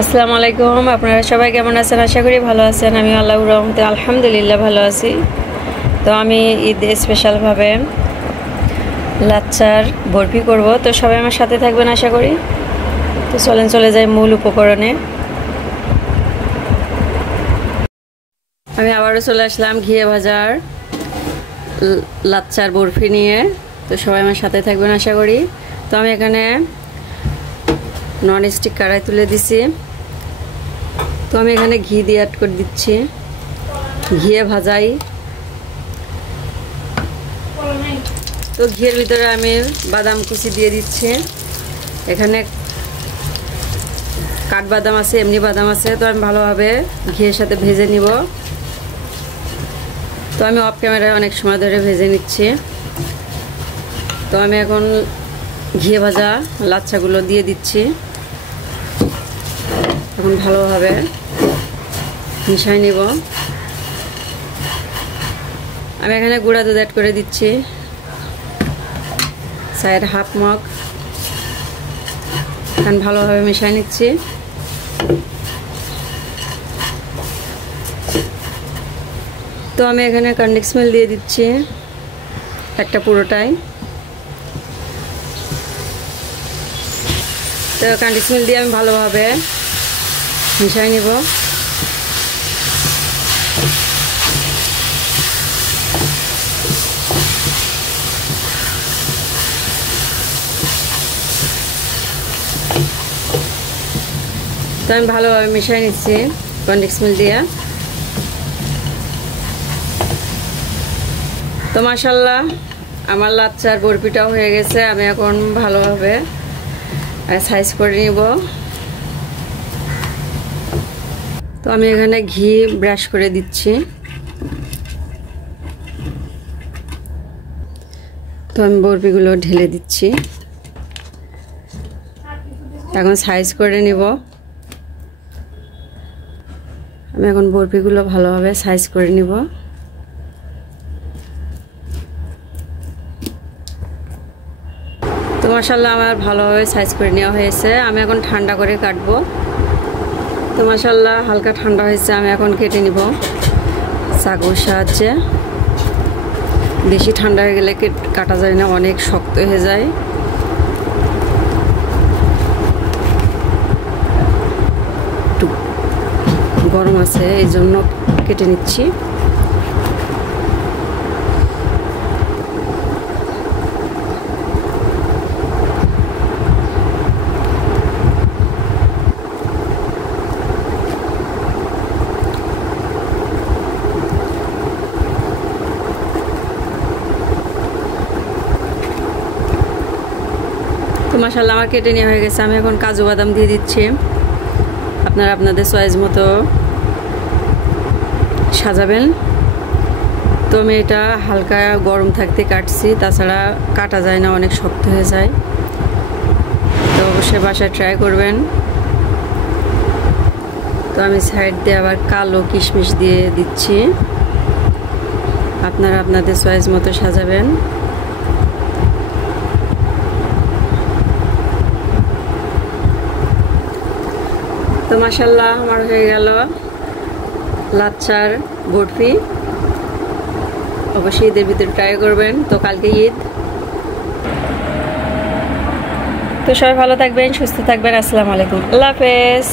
আসসালামু আলাইকুম। আপনারা সবাই কেমন আছেন? আশা করি ভালো আছেন। আমি আল্লাহর রহমতে আলহামদুলিল্লাহ ভালো আছি। তো আমি ঈদ স্পেশালভাবে লাচ্চার বরফি করব, তো সবাই আমার সাথে থাকবেন আশা করি। তো চলে যাই মূল উপকরণে। আমি আবারও চলে আসলাম ঘিয়ে ভাজার লাচ্চার বরফি নিয়ে। তো সবাই আমার সাথে থাকবেন আশা করি। তো আমি এখানে নন স্টিক কড়াই তুলে দিছি। তো আমি এখানে ঘি দিয়ে অ্যাড করে দিচ্ছি। ঘিয়ে ভাজাই। তো ঘিয়ের ভিতরে আমি বাদাম কুচি দিয়ে দিচ্ছি। এখানে কাঠবাদাম আছে, এমনি বাদাম আছে। তো আমি ভালোভাবে ঘিয়ের সাথে ভেজে নিব। তো আমি অফ ক্যামেরায় অনেক সময় ধরে ভেজে নিচ্ছি। তো আমি এখন ঘিয়ে ভাজা লাচ্চাগুলো দিয়ে দিচ্ছি। এখন ভালোভাবে মিশাই নিব। আমি এখানে গুঁড়া দুধ অ্যাড করে দিচ্ছি, চায়ের হাফ মগ। এখন ভালোভাবে মিশাই নিচ্ছি। তো আমি এখানে কনডেন্স মিল্ক দিয়ে দিচ্ছি একটা পুরোটাই। তো কনডেন্স মিল্ক দিয়ে আমি ভালোভাবে মিশাই নিব। তো আমি ভালোভাবে মিশাই নিচ্ছি কনডেন্স মিল্ক দিয়ে। তো মাশাআল্লাহ আমার লাচ্চার বরফিটাও হয়ে গেছে। আমি এখন ভালোভাবে সাইজ করে নিব। তো আমি এখানে ঘি ব্রাশ করে দিচ্ছি। তো আমি বরফিগুলো ঢেলে দিচ্ছি। এখন সাইজ করে নিব। আমি এখন বরফিগুলো ভালোভাবে সাইজ করে নিব। তো মাশাআল্লাহ আমার ভালোভাবে সাইজ করে নেওয়া হয়েছে। আমি এখন ঠান্ডা করে কাটবো। তো মাশাআল্লাহ হালকা ঠান্ডা হয়েছে। আমি এখন কেটে নিব চাকুর সাহায্যে। বেশি ঠান্ডা হয়ে গেলে কাটা যায় না, অনেক শক্ত হয়ে যায়। একটু গরম আছে এই জন্য কেটে নিচ্ছি। তো মাশাআল্লাহ আমার কেটে নেওয়া হয়ে গেছে। আমি এখন কাজু বাদাম দিয়ে দিচ্ছি। আপনারা আপনাদের চয়েস মতো সাজাবেন। তো আমি এটা হালকা গরম থাকতে কাটছি, তাছাড়া কাটা যায় না, অনেক শক্ত হয়ে যায়। তো অবশ্যই বাসায় ট্রাই করবেন। তো আমি সাইড দিয়ে আবার কালো কিশমিশ দিয়ে দিচ্ছি। আপনারা আপনাদের চয়েস মতো সাজাবেন। তো মাশাআল্লাহ আমার হয়ে গেল লাচ্চার বরফি। অবশ্যই ঈদের ভিতরে ট্রাই করবেন। তো কালকে ঈদ। তো সবাই ভালো থাকবেন, সুস্থ থাকবেন। আসসালামু আলাইকুম, আল্লাহ হাফেজ।